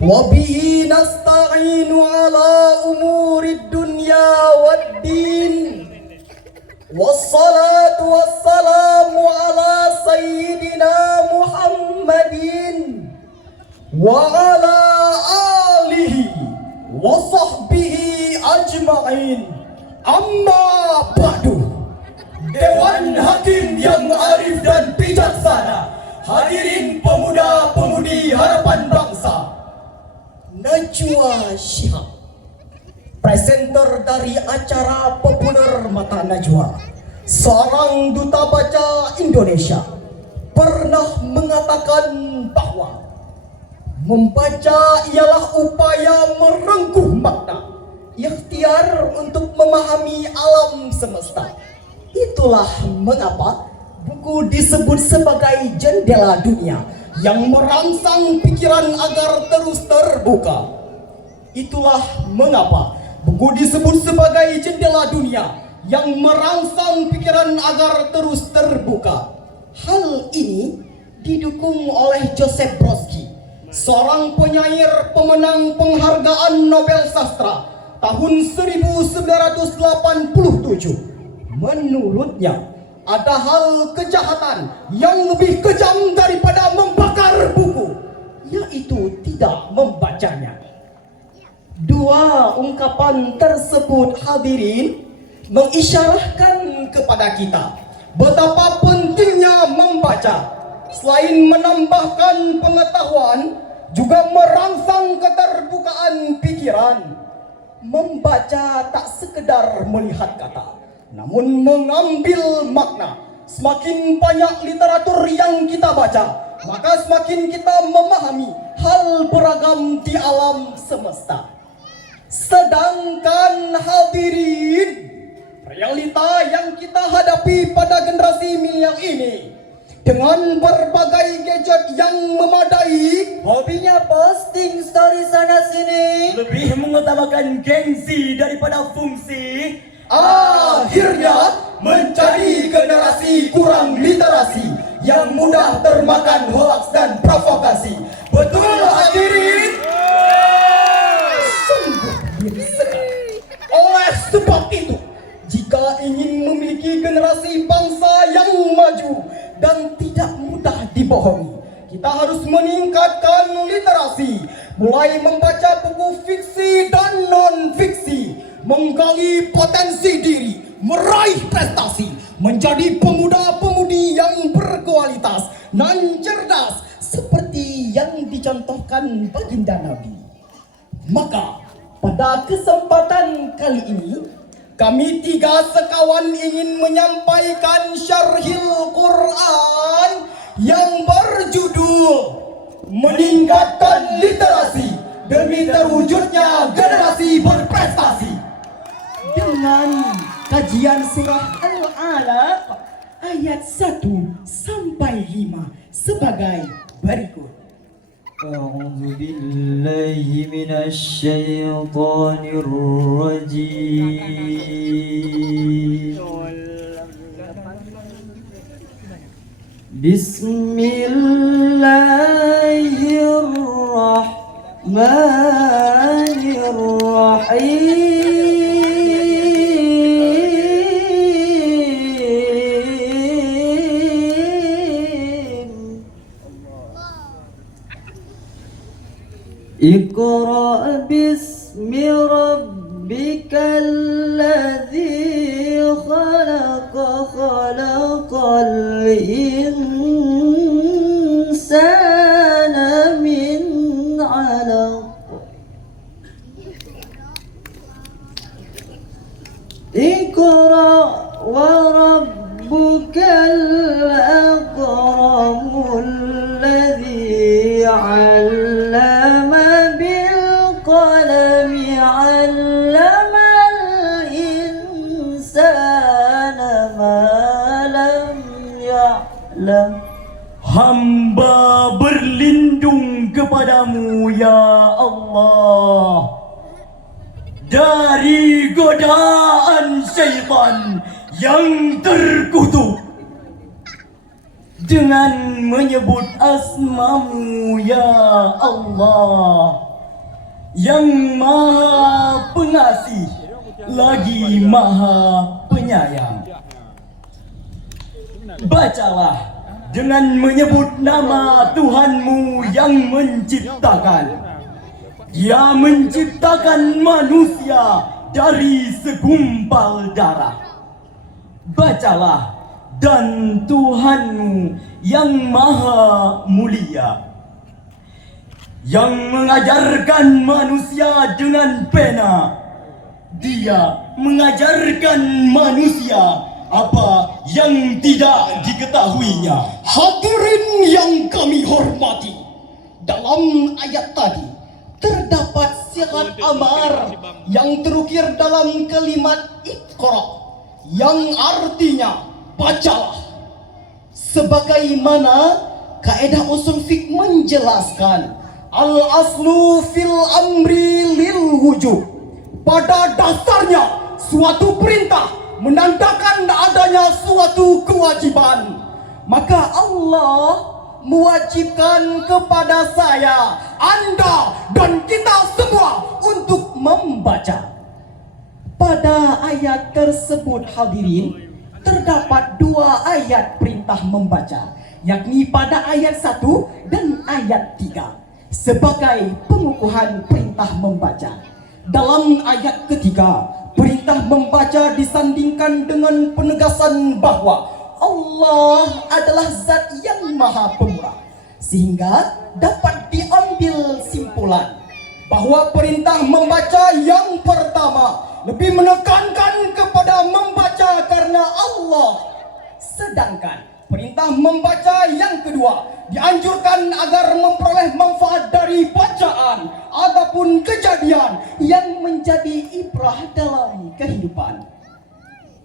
وبه نستعين على أمور الدنيا والدين والصلاة والسلام على سيدنا محمد وعلى آله وصحبه أجمعين. Amma ba'du. Dewan Hakim yang arif dan bijaksana, hadirin pemuda-pemudi harapan bangsa, Najwa Shihab, presenter dari acara populer Mata Najwa, seorang duta baca Indonesia, pernah mengatakan bahwa membaca ialah upaya merengkuh makna, ikhtiar untuk memahami alam semesta. Itulah mengapa buku disebut sebagai jendela dunia yang merangsang pikiran agar terus terbuka. Itulah mengapa buku disebut sebagai jendela dunia yang merangsang pikiran agar terus terbuka. Hal ini didukung oleh Joseph Brodsky, seorang penyair pemenang penghargaan Nobel Sastra tahun 1987. Menurutnya, ada hal kejahatan yang lebih kejam daripada membakar buku, yaitu tidak membacanya. Dua ungkapan tersebut, hadirin, mengisyarahkan kepada kita betapa pentingnya membaca. Selain menambahkan pengetahuan, juga merangsang keterbukaan pikiran. Membaca tak sekedar melihat kata, namun mengambil makna. Semakin banyak literatur yang kita baca, maka semakin kita memahami hal beragam di alam semesta. Sedangkan hadirin, realita yang kita hadapi pada generasi milenial ini, dengan berbagai gadget yang memadai, hobinya posting story sana sini, lebih mengutamakan gengsi daripada fungsi, akhirnya menjadi generasi kurang literasi yang mudah termakan hoaks dan provokasi. Betul hadirin? Sungguh menyesalkan. Oleh sebab itu, jika ingin memiliki generasi bangsa yang maju dan tidak mudah dibohongi, kita harus meningkatkan literasi, mulai membaca buku fiksi dan non-fiksi, menggali potensi diri, meraih prestasi, menjadi pemuda-pemudi yang berkualitas dan cerdas seperti yang dicontohkan baginda Nabi. Maka pada kesempatan kali ini, kami tiga sekawan ingin menyampaikan syarhil Quran yang berjudul Meningkatkan Literasi Demi Terwujudnya Generasi Berprestasi, dengan kajian surah Al-Alaq ayat 1 sampai 5 sebagai berikut. أعوذ بالله من الشيطان الرجيم بسم الله الرحمن الرحيم اقرأ باسم ربك الذي خلق خلق الإنسان من علق اقرأ وربك الأكرم الذي علم بالقلم علم الإنسان ما لم يعلم. Hamba berlindung kepadamu ya Allah dari godaan syaitan yang terkutuk, dengan menyebut asmamu ya Allah. yang Maha Pengasih lagi Maha Penyayang. Bacalah dengan menyebut nama Tuhanmu yang menciptakan. Dia menciptakan manusia dari segumpal darah. Bacalah, dan Tuhanmu yang Maha Mulia, yang mengajarkan manusia dengan pena. Dia mengajarkan manusia apa yang tidak diketahuinya. Hadirin yang kami hormati, dalam ayat tadi terdapat syarat amar yang terukir dalam kalimat Iqra, yang artinya bacalah. Sebagaimana kaidah usul fiqh menjelaskan, al-aslu fil amri lil wujub. Pada dasarnya suatu perintah menandakan adanya suatu kewajiban. Maka Allah mewajibkan kepada saya, Anda dan kita semua untuk membaca. Pada ayat tersebut hadirin, terdapat dua ayat perintah membaca, yakni pada ayat 1 dan ayat 3 sebagai pengukuhan perintah membaca. Dalam ayat ketiga, perintah membaca disandingkan dengan penegasan bahwa Allah adalah zat yang maha pemurah, sehingga dapat diambil simpulan bahwa perintah membaca yang pertama lebih menekankan kepada membaca karena Allah, sedangkan perintah membaca yang kedua dianjurkan agar memperoleh manfaat dari bacaan ataupun kejadian yang menjadi ibrah dalam kehidupan.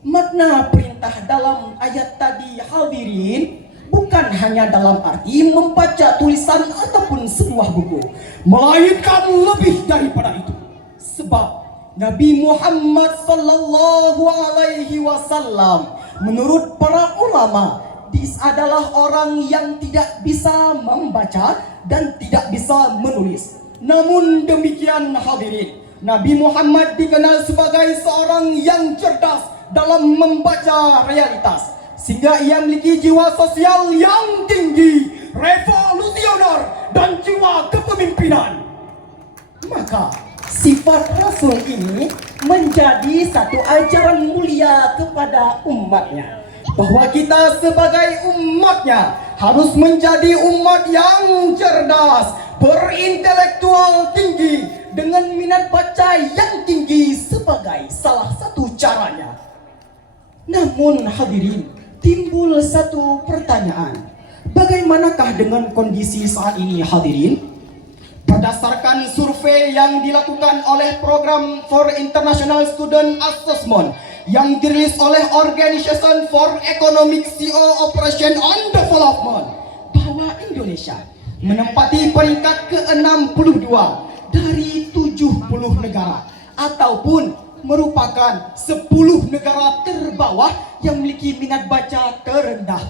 Makna perintah dalam ayat tadi hadirin bukan hanya dalam arti membaca tulisan ataupun sebuah buku, melainkan lebih daripada itu. Sebab Nabi Muhammad sallallahu alaihi wasallam menurut para ulama dia adalah orang yang tidak bisa membaca dan tidak bisa menulis. Namun demikian hadirin, Nabi Muhammad dikenal sebagai seorang yang cerdas dalam membaca realitas, sehingga ia memiliki jiwa sosial yang tinggi, revolusioner dan jiwa kepemimpinan. Maka sifat Rasul ini menjadi satu ajaran mulia kepada umatnya, bahwa kita sebagai umatnya harus menjadi umat yang cerdas, berintelektual tinggi, dengan minat baca yang tinggi sebagai salah satu caranya. Namun hadirin, timbul satu pertanyaan, bagaimanakah dengan kondisi saat ini hadirin? Berdasarkan survei yang dilakukan oleh Program for International Student Assessment yang dirilis oleh Organization for Economic Co-operation and Development, bahwa Indonesia menempati peringkat ke-62 dari 70 negara, ataupun merupakan 10 negara terbawah yang memiliki minat baca terendah.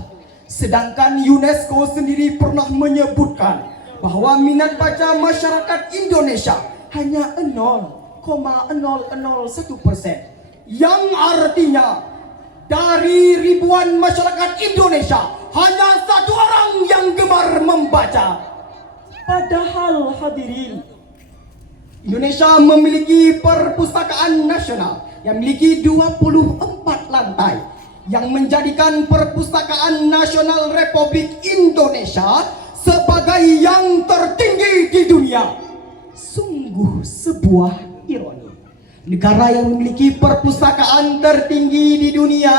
Sedangkan UNESCO sendiri pernah menyebutkan bahwa minat baca masyarakat Indonesia hanya 0,001%, yang artinya dari ribuan masyarakat Indonesia hanya satu orang yang gemar membaca. Padahal hadirin, Indonesia memiliki perpustakaan nasional yang memiliki 24 lantai, yang menjadikan Perpustakaan Nasional Republik Indonesia sebagai yang tertinggi di dunia. Sungguh sebuah ironi, negara yang memiliki perpustakaan tertinggi di dunia,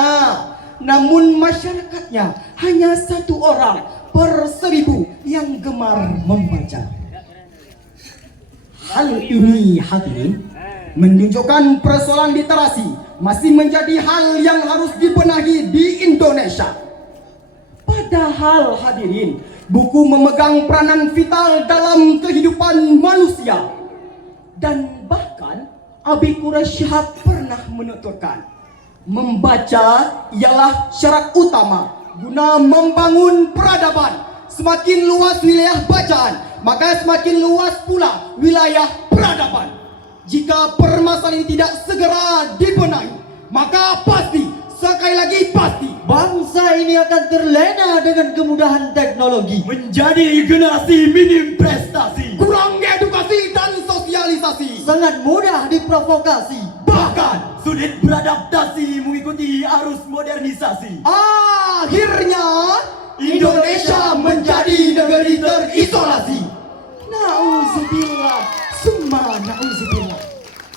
namun masyarakatnya hanya satu orang per 1000 yang gemar membaca. Hal ini hadirin menunjukkan persoalan literasi masih menjadi hal yang harus dibenahi di Indonesia. Padahal hadirin, buku memegang peranan vital dalam kehidupan manusia. Dan bahkan Abi Quraish Shihab pernah menuturkan, membaca ialah syarat utama guna membangun peradaban. Semakin luas wilayah bacaan, maka semakin luas pula wilayah peradaban. Jika permasalahan ini tidak segera dibenahi, maka pasti, sekali lagi pasti, bangsa ini akan terlena dengan kemudahan teknologi, menjadi generasi minim prestasi, kurang edukasi dan sosialisasi, sangat mudah diprovokasi, bahkan sulit beradaptasi mengikuti arus modernisasi. akhirnya Indonesia menjadi negeri terisolasi. Nauzubillah, summa nauzubillah.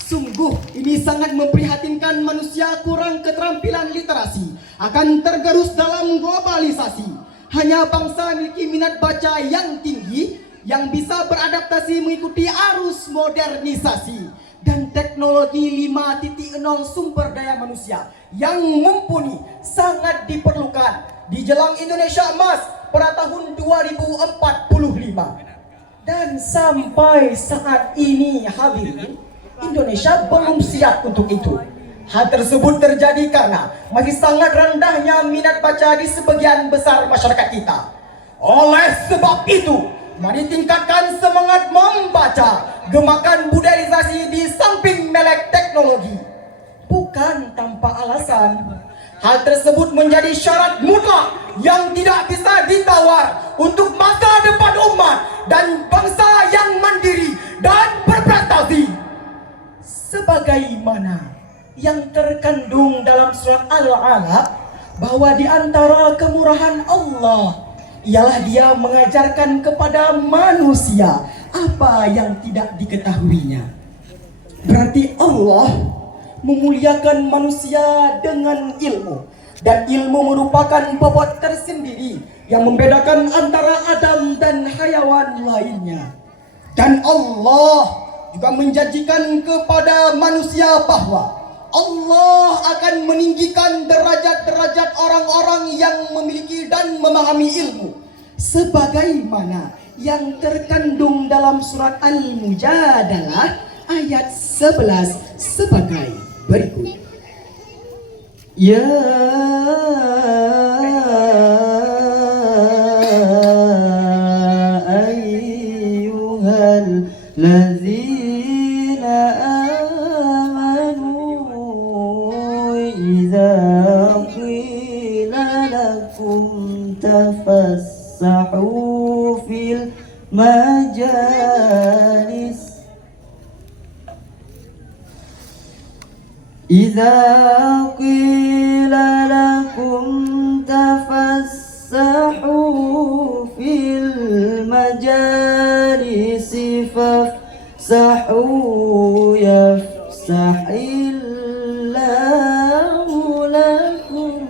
Sungguh ini sangat memprihatinkan. Manusia kurang keterampilan literasi, akan tergerus dalam globalisasi. Hanya bangsa memiliki minat baca yang tinggi, yang bisa beradaptasi mengikuti arus modernisasi dan teknologi 5.0 sumber daya manusia yang mumpuni sangat diperlukan di jelang Indonesia Emas pada tahun 2045. Dan sampai saat ini hadirin, Indonesia belum siap untuk itu. Hal tersebut terjadi karena masih sangat rendahnya minat baca di sebagian besar masyarakat kita. Oleh sebab itu, mari tingkatkan semangat membaca, gemakan budayaisasi di samping melek teknologi. Bukan tanpa alasan, hal tersebut menjadi syarat mutlak yang tidak bisa ditawar untuk masa depan umat dan bangsa yang mandiri dan berprestasi. Sebagaimana yang terkandung dalam surat Al-Alaq, bahwa di antara kemurahan Allah ialah Dia mengajarkan kepada manusia apa yang tidak diketahuinya. Berarti Allah memuliakan manusia dengan ilmu, dan ilmu merupakan bobot tersendiri yang membedakan antara Adam dan hayawan lainnya. Dan Allah juga menjanjikan kepada manusia bahwa Allah akan meninggikan derajat-derajat orang-orang yang memiliki dan memahami ilmu, sebagaimana yang terkandung dalam surat Al-Mujadalah ayat 11 sebagai berikut. Ya ayyuhal ladzina amanu idza qila lakum tafassahu fil majalis إذا قيل لكم تفسحوا في المجالس فافسحوا يفسح الله لكم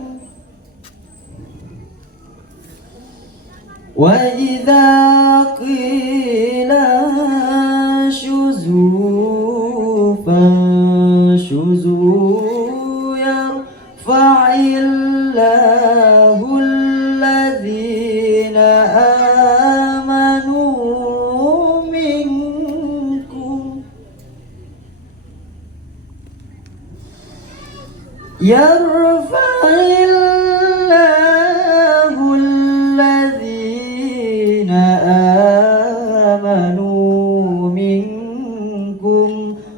وإذا قيل انشزوا فانشزوا يرفع الله الذين آمنوا منكم يرفع الله الذين آمنوا منكم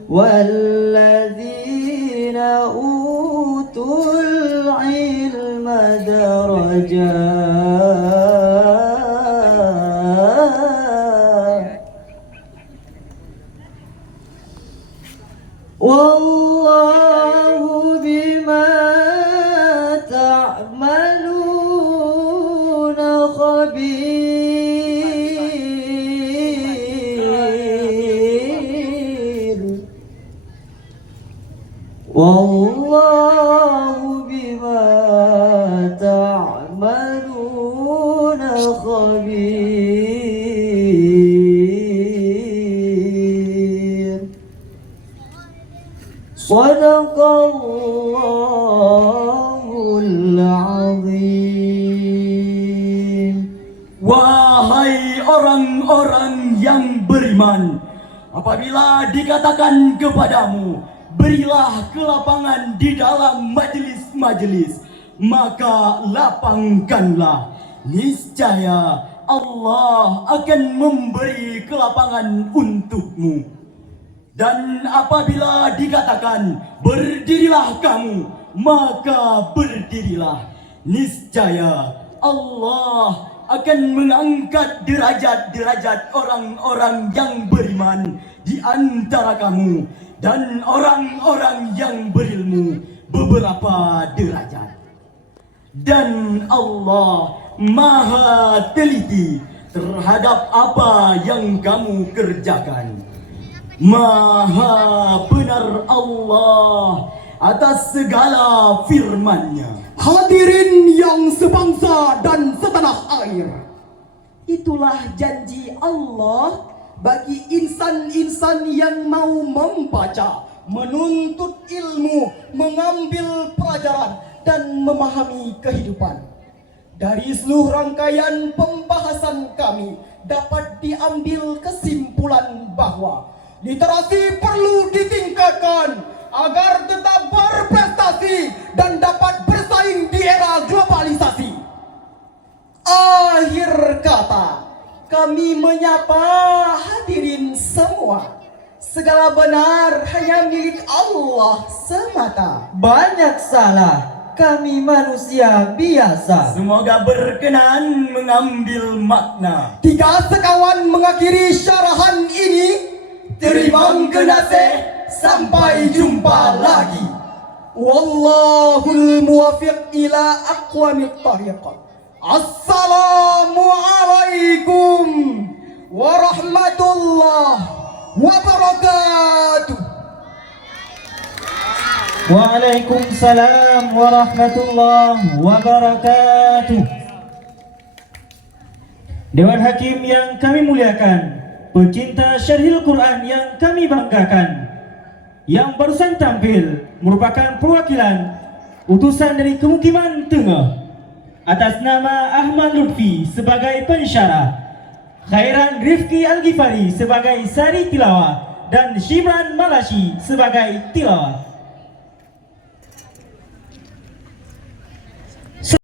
والذين أوتوا العلم درجات والله بما تعملون خبير والله بما تعملون خبير صدق الله العظيم. Wahai orang-orang yang beriman, apabila dikatakan kepadamu, berilah kelapangan di dalam majelis-majelis, maka lapangkanlah. Niscaya Allah akan memberi kelapangan untukmu. Dan apabila dikatakan berdirilah kamu, maka berdirilah. Niscaya Allah akan mengangkat derajat-derajat orang-orang yang beriman di antara kamu dan orang-orang yang berilmu beberapa derajat. Dan Allah Maha teliti terhadap apa yang kamu kerjakan. Maha benar Allah atas segala firman-Nya. Hadirin yang sebangsa dan setanah air, itulah janji Allah bagi insan-insan yang mau membaca, menuntut ilmu, mengambil pelajaran dan memahami kehidupan. Dari seluruh rangkaian pembahasan kami dapat diambil kesimpulan bahwa literasi perlu ditingkatkan agar tetap berprestasi dan dapat bersaing di era globalisasi. Akhir kata, kami menyapa hadirin semua. Segala benar hanya milik Allah semata. Banyak salah, kami manusia biasa. Semoga berkenan mengambil makna. Tiga sekawan mengakhiri syarahan ini. Terima kasih. Sampai jumpa lagi. Wallahul muwafiq ila aqwamit thariqat. Assalamualaikum warahmatullahi wabarakatuh. Waalaikumsalam warahmatullahi wabarakatuh. Dewan Hakim yang kami muliakan, pecinta Syarhil Quran yang kami banggakan, yang barusan tampil merupakan perwakilan utusan dari Kemukiman Tengah. Atas nama Ahmad Lutfi sebagai pensyarah, Khairan Rifki Al-Ghifari sebagai sari tilawah, dan Shimran Malashi sebagai tilawah.